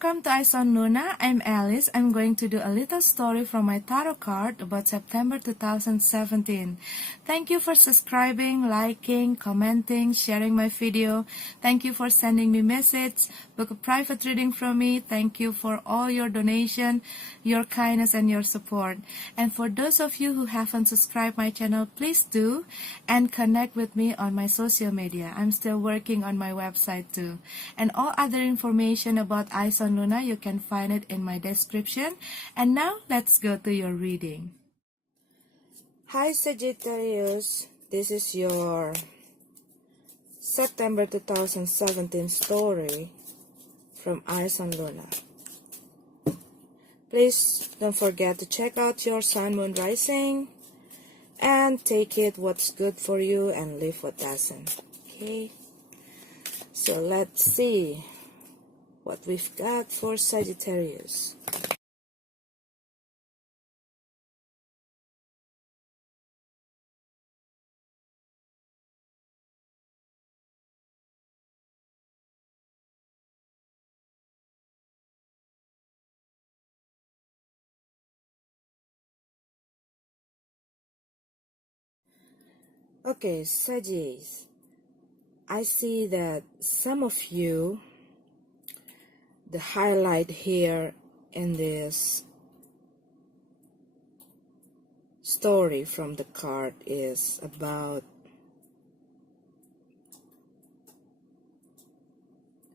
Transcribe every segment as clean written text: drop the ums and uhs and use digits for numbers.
welcome to Eyes on Luna. I'm Alice. I'm going to do a little story from my tarot card about September 2017. Thank you for subscribing, liking, commenting, sharing my video. Thank you for sending me messages, book a private reading from me. Thank you for all your donation, your kindness, and your support. And for those of you who haven't subscribed my channel, please do and connect with me on my social media. I'm still working on my website too. And all other information about Eyes on Luna, you can find it in my description. And now, let's go to your reading. Hi Sagittarius, this is your September 2017 story from Eyes on Luna. Please don't forget to check out your Sun, Moon, Rising and take it what's good for you and leave what doesn't. Okay? So let's see what we've got for Sagittarius. Okay, Sagittarius, I see that some of you, the highlight here in this story from the card is about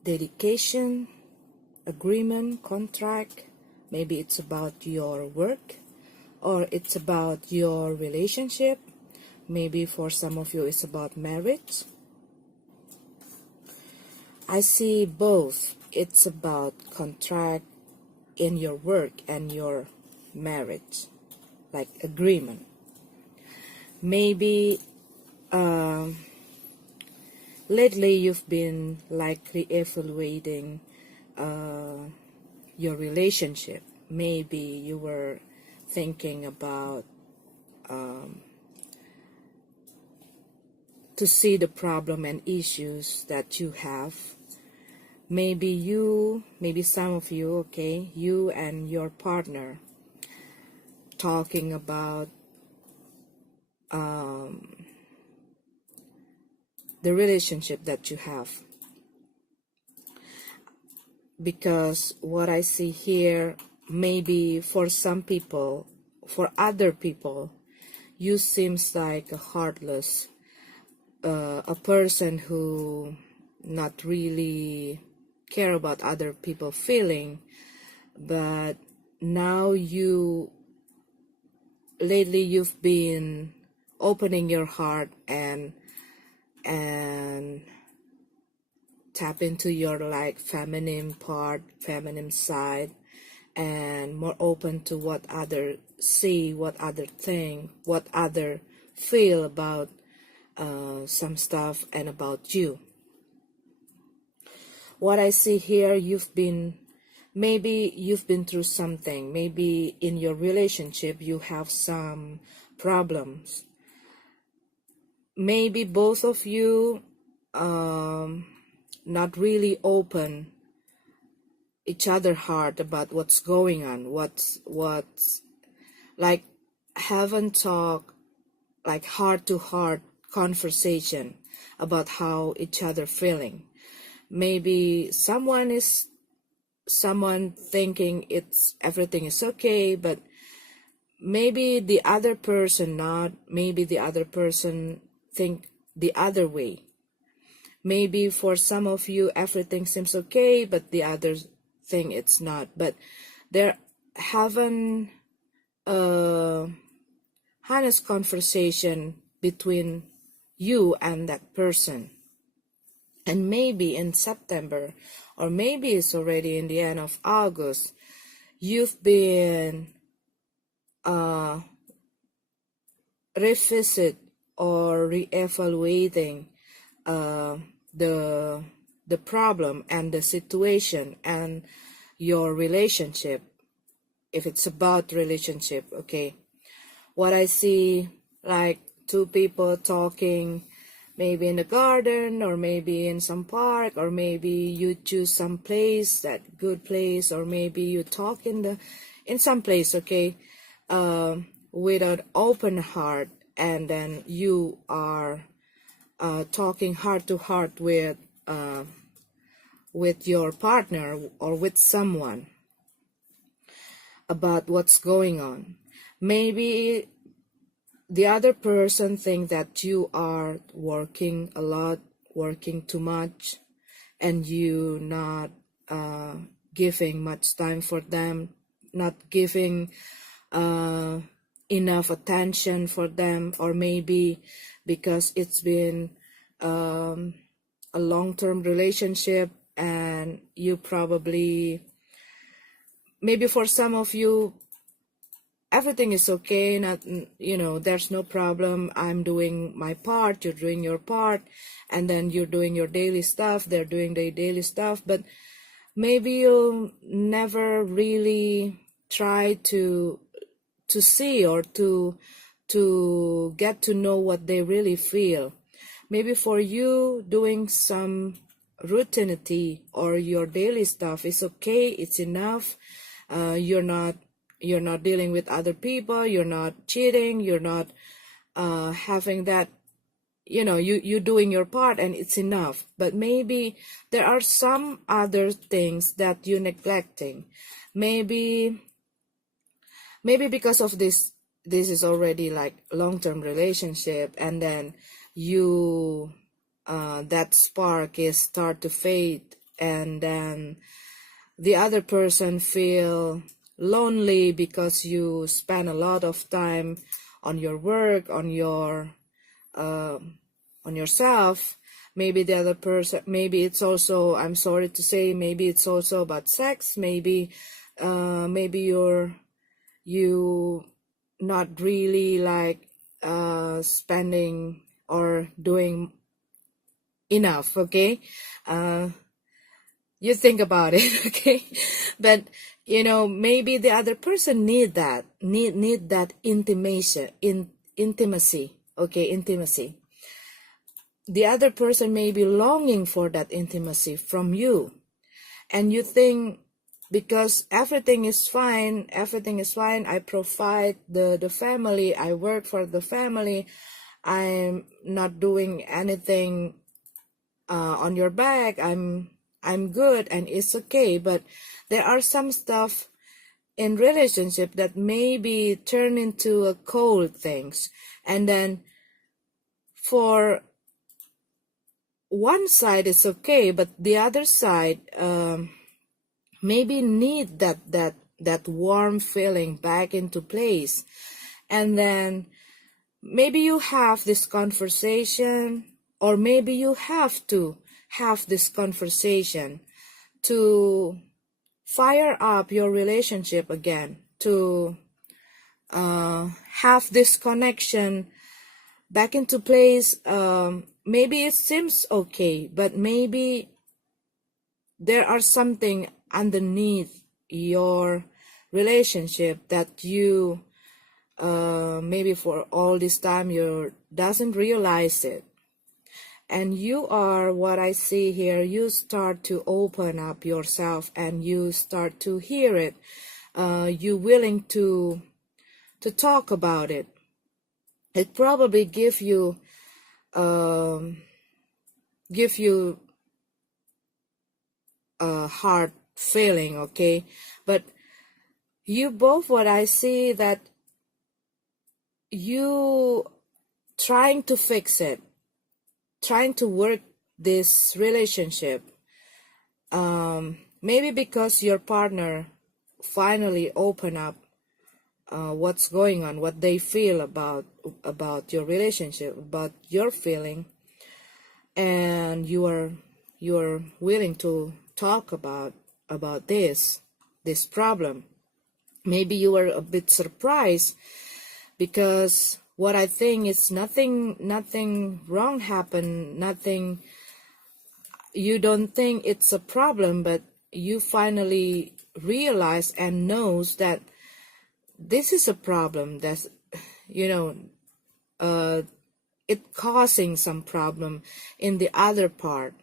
dedication, agreement, contract. Maybe it's about your work or it's about your relationship. Maybe for some of you it's about marriage. I see both. It's about contract in your work and your marriage, like agreement. Maybe lately you've been like re-evaluating your relationship. Maybe you were thinking about to see the problem and issues that you have. Maybe some of you, okay, you and your partner talking about the relationship that you have. Because what I see here, maybe for some people, for other people, you seems like a heartless, a person who not really care about other people feeling, but now lately you've been opening your heart and tap into your like feminine part, feminine side, and more open to what other see, what other think, what other feel about some stuff and about you. What I see here, maybe you've been through something. Maybe in your relationship you have some problems. Maybe both of you not really open each other heart about what's going on, what's like haven't talked like heart to heart conversation about how each other feeling. Maybe someone thinking everything is okay, but maybe the other person not. Maybe the other person think the other way. Maybe for some of you everything seems okay, but the others think it's not. But they're having a honest conversation between you and that person. And maybe in September, or maybe it's already in the end of August, you've been revisit or re-evaluating the problem and the situation and your relationship. If it's about relationship, okay. What I see, like two people talking maybe in the garden, or maybe in some park, or maybe you choose some place, that good place, or maybe you talk in some place, okay, with an open heart, and then you are talking heart to heart with your partner or with someone about what's going on. Maybe the other person think that you are working a lot, working too much, and you not giving much time for them, not giving enough attention for them, or maybe because it's been a long-term relationship, and you probably, maybe for some of you, everything is okay, not, there's no problem, I'm doing my part, you're doing your part, and then you're doing your daily stuff, they're doing their daily stuff, but maybe you'll never really try to see, or to get to know what they really feel. Maybe for you, doing some routinity or your daily stuff is okay, it's enough. You're not dealing with other people, you're not cheating, you're not having that, you doing your part, and it's enough. But maybe there are some other things that you're neglecting. Maybe because of this is already like long-term relationship, and then you that spark is start to fade, and then the other person feel lonely because you spend a lot of time on your work, on yourself. Maybe the other person, maybe it's also, I'm sorry to say, maybe it's also about sex. Maybe you not really like spending or doing enough, okay? You think about it, okay? But maybe the other person need that intimacy, okay? Intimacy. The other person may be longing for that intimacy from you, and you think, because everything is fine, I provide the family, I work for the family, I'm not doing anything on your back, I'm good, and it's okay. But there are some stuff in relationship that maybe turn into a cold things, and then for one side it's okay, but the other side maybe need that warm feeling back into place. And then maybe you have this conversation, or maybe you have to have this conversation to fire up your relationship again, to have this connection back into place. Maybe it seems okay, but maybe there are something underneath your relationship that you maybe for all this time you doesn't realize it. And you are, what I see here, you start to open up yourself, and you start to hear it. You willing to talk about it. It probably give you a hard feeling, okay? But you both, what I see, that you trying to fix it, trying to work this relationship, maybe because your partner finally open up what's going on, what they feel about your relationship, about your feeling, and you are willing to talk about this problem. Maybe you were a bit surprised, because what I think is nothing wrong happened, nothing, you don't think it's a problem, but you finally realize and knows that this is a problem. That's it causing some problem in the other part.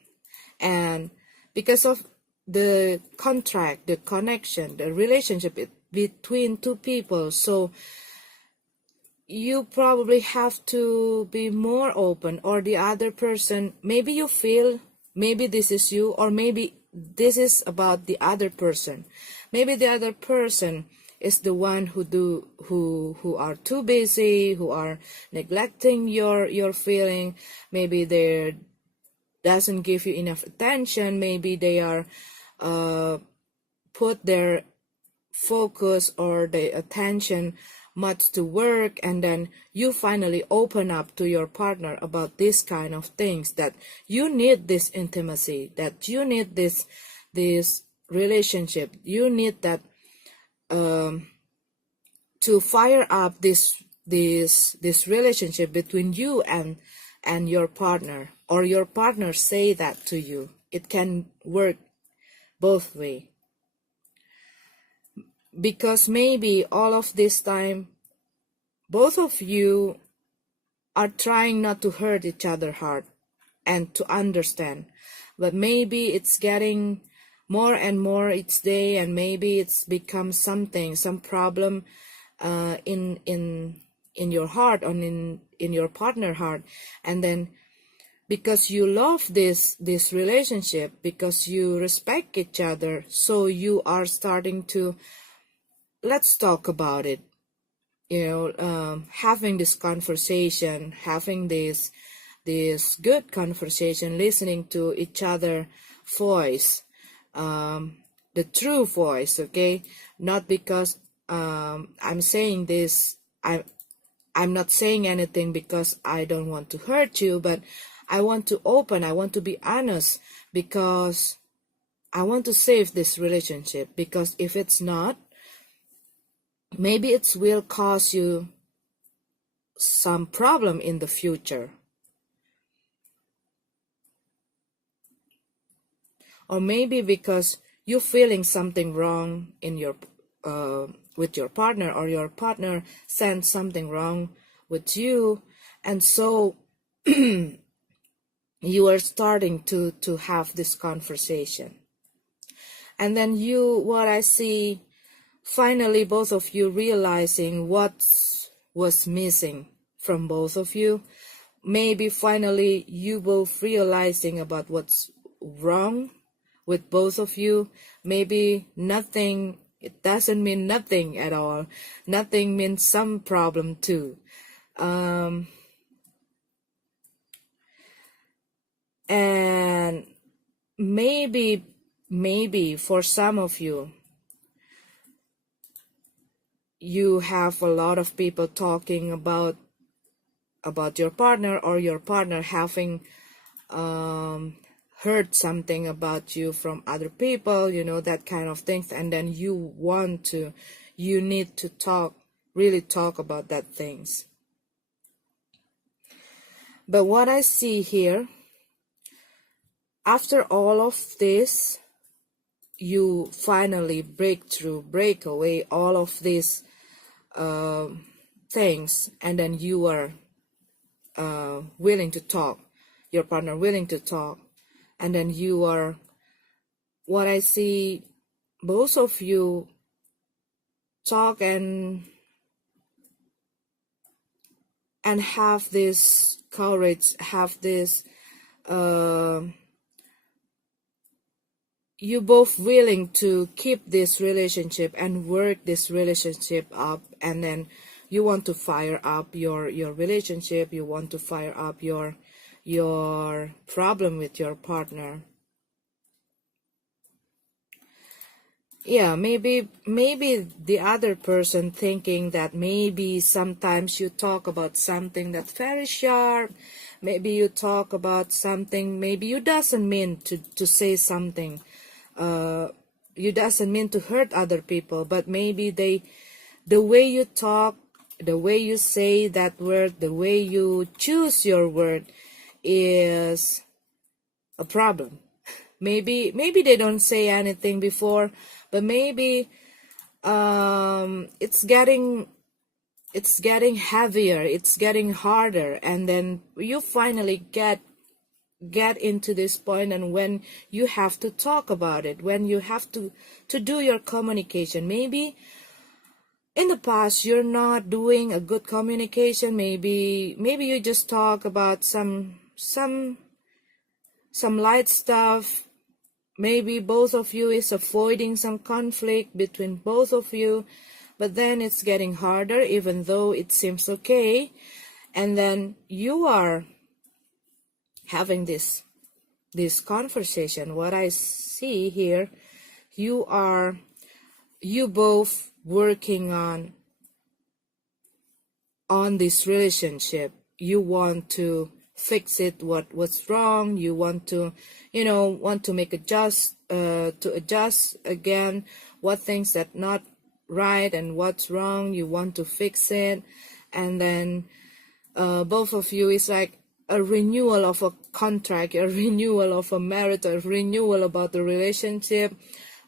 And because of the contract, the connection, the relationship between two people, so you probably have to be more open, or the other person, maybe you feel maybe this is you, or maybe this is about the other person. Maybe the other person is the one who are too busy, who are neglecting your feeling. Maybe they doesn't give you enough attention. Maybe they are put their focus or the attention much to work, and then you finally open up to your partner about this kind of things, that you need this intimacy, that you need this relationship, you need that to fire up this relationship between you and your partner, or your partner say that to you. It can work both way. Because maybe all of this time, both of you are trying not to hurt each other heart and to understand. But maybe it's getting more and more each day, and maybe it's become something, some problem in your heart, or in your partner heart. And then because you love this relationship, because you respect each other, so you are starting to, let's talk about it, having this conversation, having this good conversation, listening to each other voice, the true voice, okay? Not because I'm saying this, I'm not saying anything because I don't want to hurt you, but I want to open, I want to be honest, because I want to save this relationship. Because if it's not, maybe it will cause you some problem in the future. Or maybe because you're feeling something wrong in your with your partner, or your partner sends something wrong with you, and so you are starting to have this conversation. And then what I see, finally both of you realizing what was missing from both of you. Maybe finally you both realizing about what's wrong with both of you. Maybe nothing, it doesn't mean nothing at all. Nothing means some problem too. And maybe for some of you, you have a lot of people talking about your partner, or your partner having heard something about you from other people, that kind of things. And then you need to really talk about that things. But what I see here, after all of this, you finally break away all of these things, and then you are willing to talk, your partner willing to talk, and then you are, what I see, both of you talk and have this courage, have this you both willing to keep this relationship and work this relationship up. And then you want to fire up your relationship, you want to fire up your problem with your partner. Yeah, maybe the other person thinking that maybe sometimes you talk about something that's very sharp, maybe you talk about something, maybe you doesn't mean to say something, you doesn't mean to hurt other people, but maybe the way you talk, the way you say that word, the way you choose your word is a problem. Maybe they don't say anything before, but maybe it's getting it's getting heavier, it's getting harder, and then you finally get into this point, and when you have to talk about it, when you have to do your communication. Maybe in the past you're not doing a good communication. Maybe you just talk about some light stuff. Maybe both of you is avoiding some conflict between both of you, but then it's getting harder even though it seems okay. And then you are having this conversation. What I see here, you both working on this relationship. You want to fix it, what's wrong. You want to make to adjust again what things that not right and what's wrong. You want to fix it, and then both of you is like a renewal of a contract, a renewal of a marriage, a renewal about the relationship.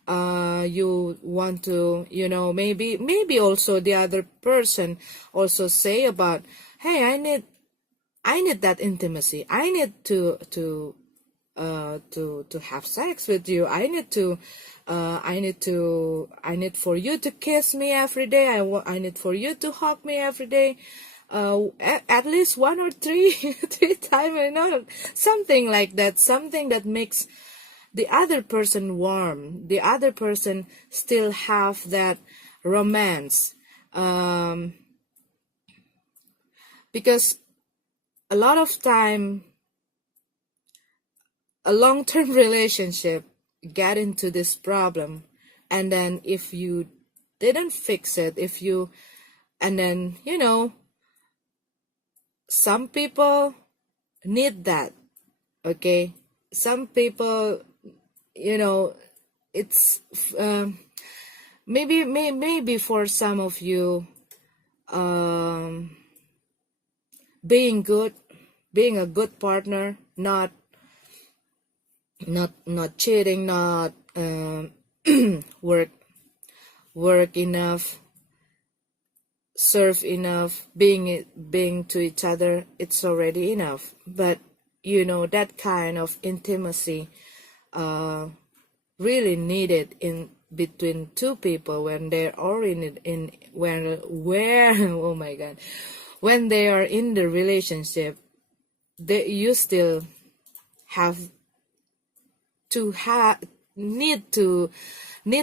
You want to, maybe also the other person also say about, hey, I need that intimacy. I need to have sex with you. I need for you to kiss me every day. I need for you to hug me every day. At least 1 or 3 times, something like that, something that makes the other person warm, the other person still have that romance, because a lot of time a long-term relationship get into this problem, and then if you didn't fix it, and then some people need that, okay? Some people, it's maybe for some of you, being a good partner, not cheating, not work enough, serve enough, being to each other, it's already enough. But that kind of intimacy really needed in between two people when they're already oh my god, when they are in the relationship. You still have to need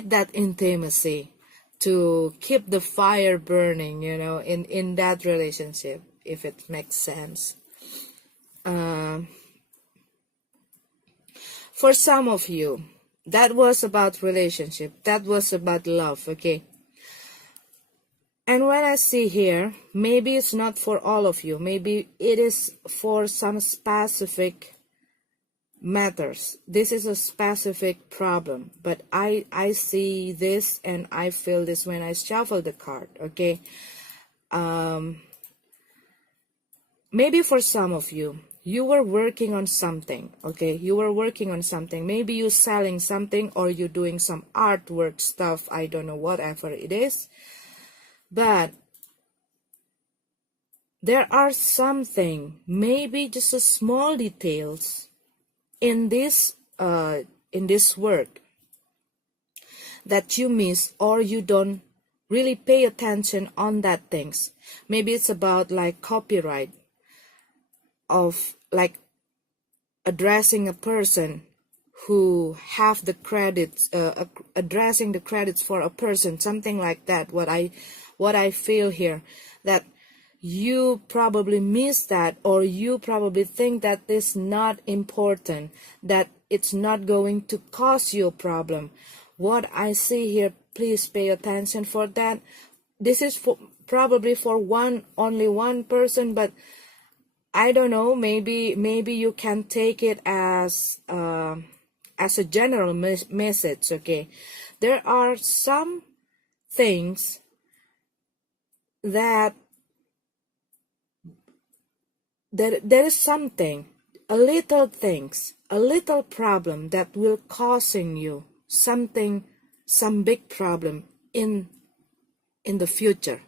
that intimacy to keep the fire burning, in that relationship, if it makes sense. For some of you, that was about relationship, that was about love, okay? And when I see here, maybe it's not for all of you, maybe it is for some specific matters. This is a specific problem, but I see this and I feel this when I shuffle the card, okay? Maybe for some of you, you were working on something, okay? You were working on something. Maybe you're selling something, or you're doing some artwork stuff, I don't know, whatever it is. But there are something, maybe just a small details in this work that you miss, or you don't really pay attention on that things. Maybe it's about like copyright, of like addressing a person who have the credits, addressing the credits for a person, something like that. What I feel here, that you probably miss that, or you probably think that is not important, that it's not going to cause you a problem. What I see here, please pay attention for that. This is probably for only one person, but I don't know, maybe you can take it as a general message, okay? There are some things that there is something, a little things, a little problem that will causing you some big problem in the future,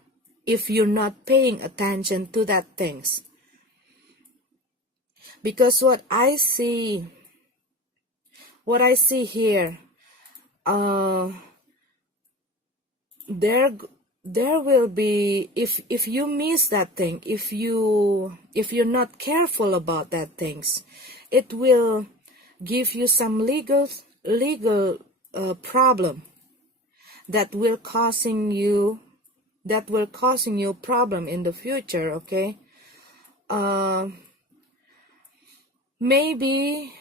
if you're not paying attention to that things. Because what I see here, there will be, if you miss that thing, if you're not careful about that things, it will give you some legal problem that will causing you problem in the future. Okay, maybe,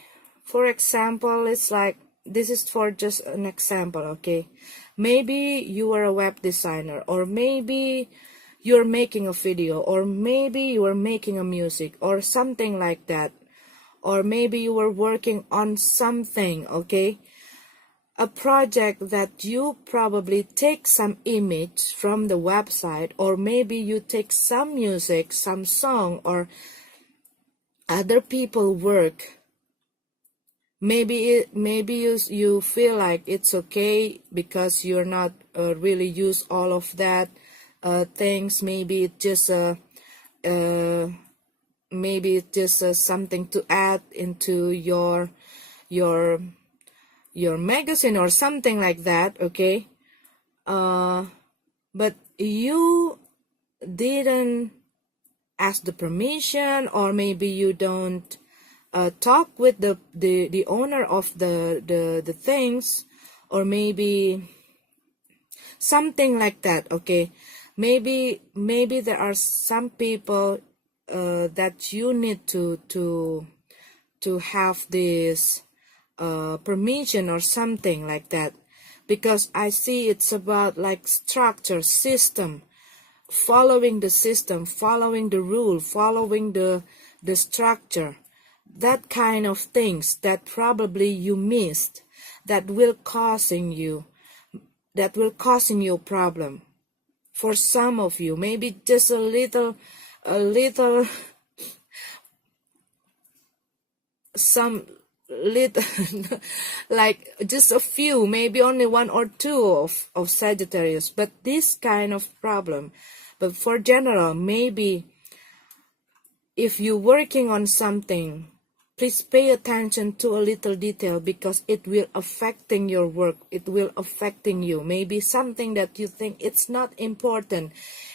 for example, it's like, this is for just an example. Okay, maybe you are a web designer, or maybe you're making a video, or maybe you are making a music or something like that, or maybe you were working on something. Okay, a project that you probably take some image from the website, or maybe you take some music, some song, or other people work. Maybe you feel like it's okay because you're not really use all of that things. Maybe it's just something to add into your magazine or something like that. Okay, but you didn't ask the permission, or maybe you don't talk with the owner of the things, or maybe something like that. Okay, maybe there are some people that you need to have this permission or something like that, because I see it's about like structure, system, following the system, following the rule, following the structure, that kind of things that probably you missed, that will causing you problem. For some of you, maybe just a little some little like just a few, maybe only one or two of Sagittarius, but this kind of problem. But for general, maybe if you're working on something, please pay attention to a little detail, because it will affecting your work, it will affecting you. Maybe something that you think it's not important,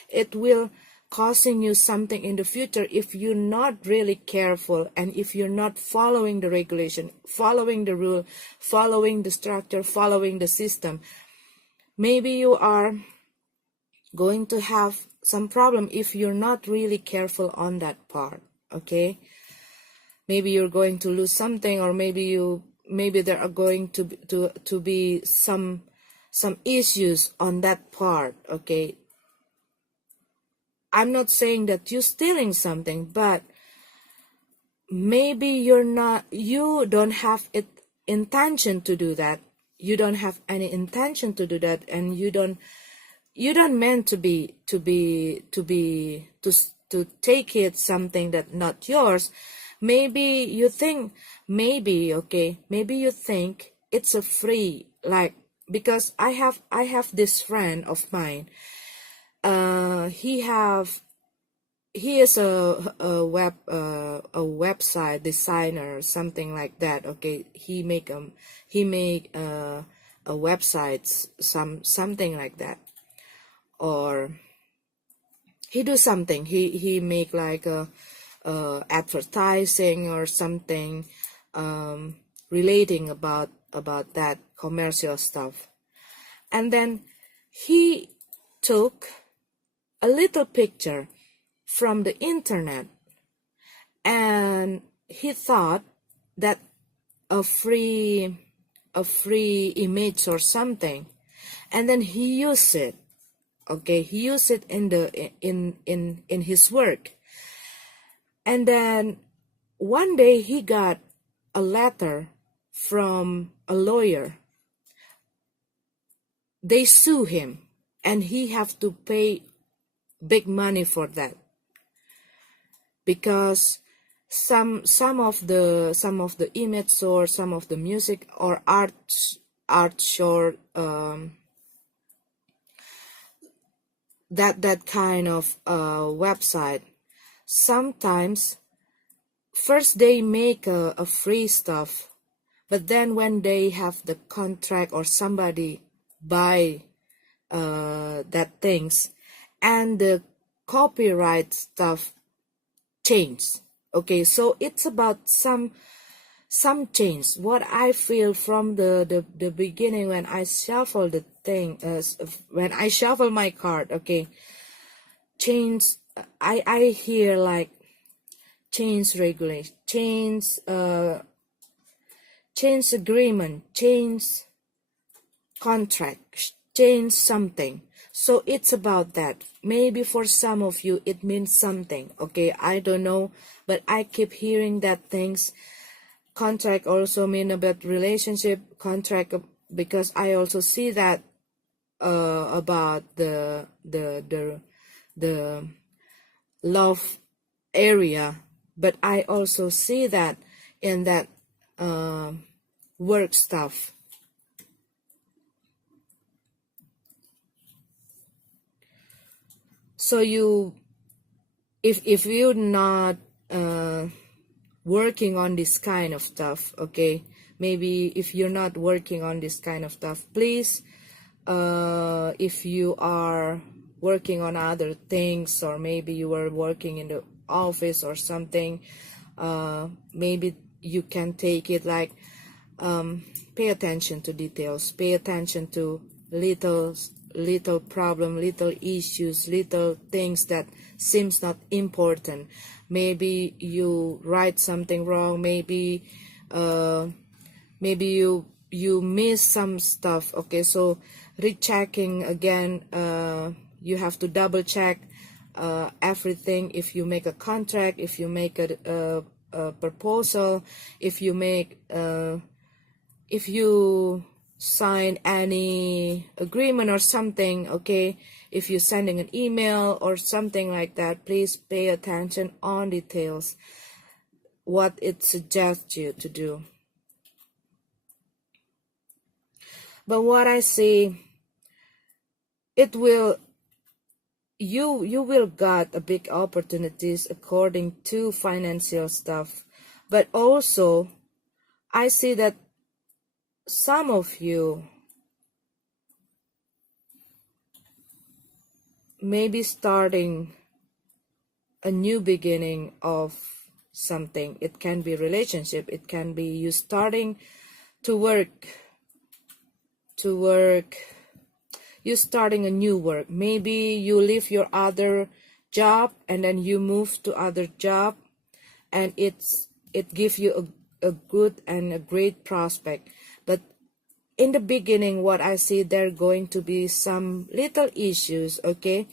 it will causing you something in the future if you're not really careful, and if you're not following the regulation, following the rule, following the structure, following the system. Maybe you are going to have some problem if you're not really careful on that part. Okay, maybe you're going to lose something, or maybe there are going to be some issues on that part. Okay, I'm not saying that you're stealing something, but maybe you don't have intention to do that. You don't have any intention to do that, and you don't meant to take it something that not yours. Maybe you think, maybe you think it's a free, like, because I have this friend of mine. He is a website designer, something like that. Okay, he make a website, something like that, or he do something. He make like a advertising or something relating about that commercial stuff. And then he took a little picture from the internet, and he thought that a free image or something, and then he used it. Okay, he used it in his work. And then one day he got a letter from a lawyer. They sue him, and he have to pay big money for that, because some of the image or some of the music or art short that kind of website, sometimes first they make a free stuff, but then when they have the contract or somebody buy that things, and the copyright stuff change. Okay, so it's about some change. What I feel from the beginning when I shuffle the thing, when I shuffle my card, okay, change. I hear like change regulation, change agreement, change contract, change something. So it's about that. Maybe for some of you it means something, okay, I don't know, but I keep hearing that things. Contract also mean about relationship contract, because I also see that about the love area, but I also see that in that work stuff. So you, if you're not working on this kind of stuff, okay, maybe if you're not working on this kind of stuff, please, if you are working on other things, or maybe you are working in the office or something, maybe you can take it like, pay attention to details, pay attention to little problem, little issues, little things that seems not important. Maybe you write something wrong, maybe maybe you miss some stuff, okay, so rechecking again, you have to double check everything. If you make a contract, if you make a proposal, if you make if you sign any agreement or something, okay, if you're sending an email or something like that, please pay attention on details, what it suggests you to do. But what I see, it will, you will got a big opportunities according to financial stuff, but also I see that some of you may be starting a new beginning of something. It can be relationship, it can be you starting to work, you starting a new work. Maybe you leave your other job and then you move to other job, and it gives you a good and a great prospect. But in the beginning, what I see, there are going to be some little issues, okay,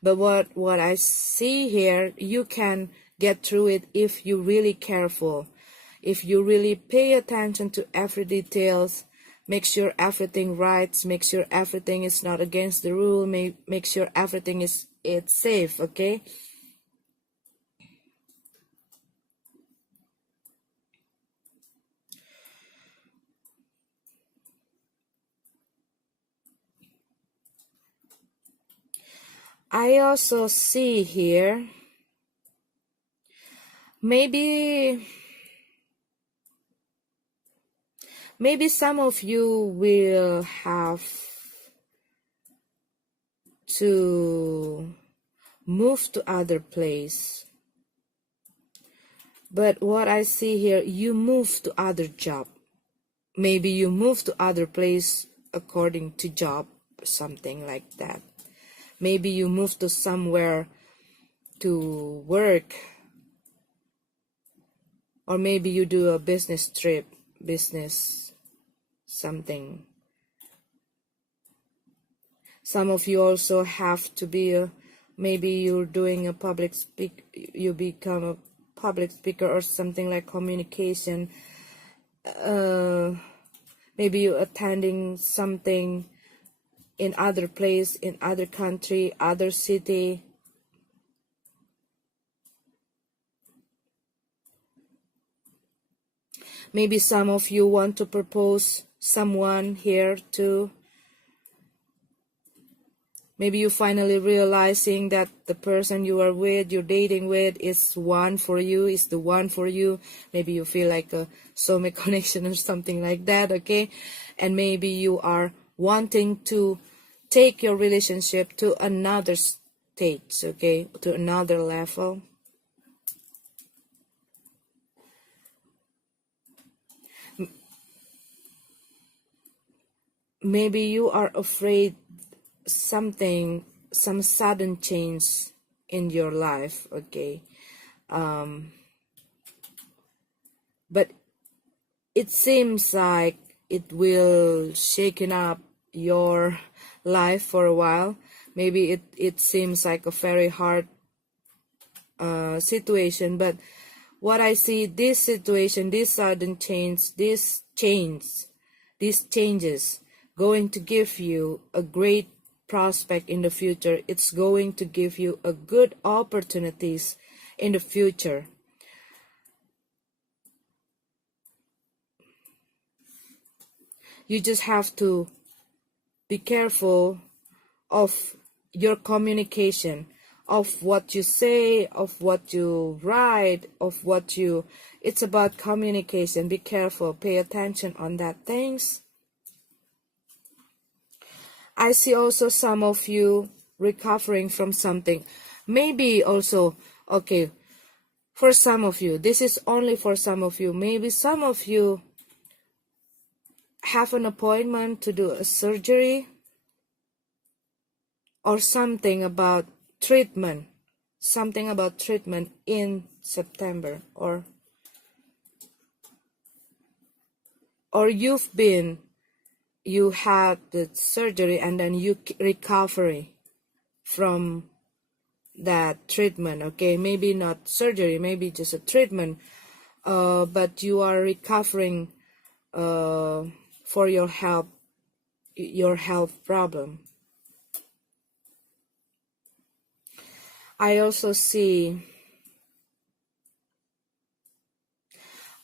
but what I see here, you can get through it if you really careful, if you really pay attention to every details, make sure everything right, make sure everything is not against the rule, make sure everything is it's safe, okay. I also see here, maybe some of you will have to move to other place. But what I see here, you move to other job. Maybe you move to other place according to job, something like that. Maybe you move to somewhere to work, or maybe you do a business trip, business something. Some of you also have to be maybe you're doing a public speak, you become a public speaker or something like communication. Maybe you're attending something in other place, in other country, other city. Maybe some of you want to propose someone here too. Maybe you finally realizing that the person you are with, you're dating with, is one for you, is the one for you. Maybe you feel like a soulmate connection or something like that, okay? And maybe you are wanting to take your relationship to another stage, okay? To another level. Maybe you are afraid some sudden change in your life, okay? But it seems like it will shaken up your life for a while. Maybe it seems like a very hard situation, but what I see, this situation, this sudden change, these changes going to give you a great prospect in the future. It's going to give you a good opportunities in the future. You just have to be careful of your communication, of what you say, of what you write, of what you... It's about communication. Be careful. Pay attention on that things. I see also some of you recovering from something. Maybe also, okay, for some of you, this is only for some of you. Maybe some of you have an appointment to do a surgery or something about treatment in September, or you had the surgery and then you recovery from that treatment, okay? Maybe not surgery, maybe just a treatment, but you are recovering for your health problem. I also see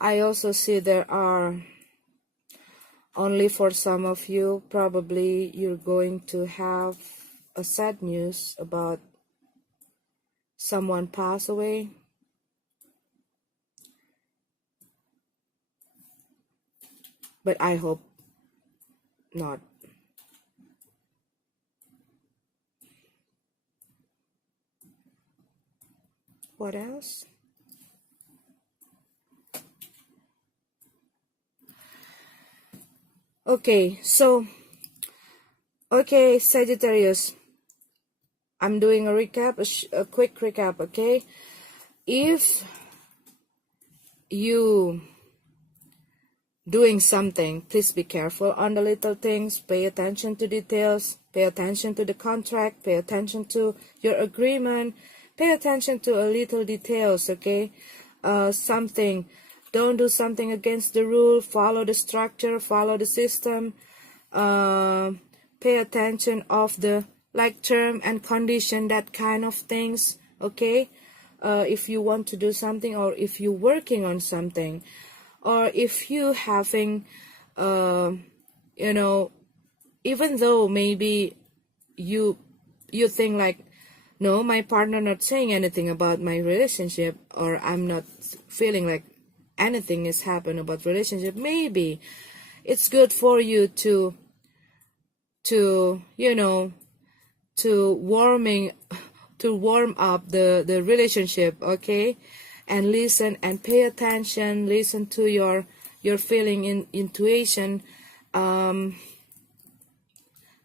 there are, only for some of you, probably you're going to have a sad news about someone pass away. But I hope not. What else? Okay, so, okay, Sagittarius, I'm doing a recap, a quick recap, okay? If you doing something, please be careful on the little things. Pay attention to details. Pay attention to the contract. Pay attention to your agreement. Pay attention to a little details, okay? Don't do something against the rule. Follow the structure. Follow the system. Pay attention of the term and condition, that kind of things, okay? If you want to do something, or if you're working on something, or if you having, even though maybe you think like, no, my partner not saying anything about my relationship, or I'm not feeling like anything has happened about relationship, maybe it's good for you to warm up the relationship, okay? And listen and pay attention, listen to your feeling in intuition.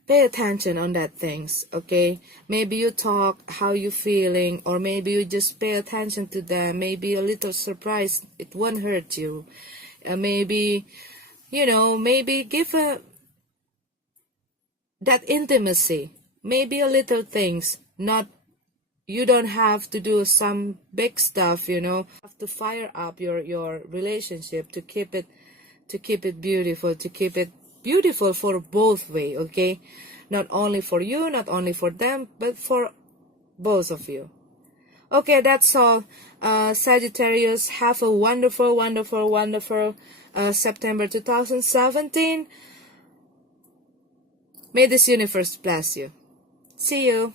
Pay attention on that things, okay? Maybe you talk how you feeling, or maybe you just pay attention to them. Maybe a little surprise, it won't hurt you. Maybe give that intimacy. Maybe a little things, not, you don't have to do some big stuff, you have to fire up your relationship to keep it beautiful for both way, okay? Not only for you, not only for them, but for both of you. Okay, that's all. Sagittarius, have a wonderful September 2017. May this universe bless you. See you.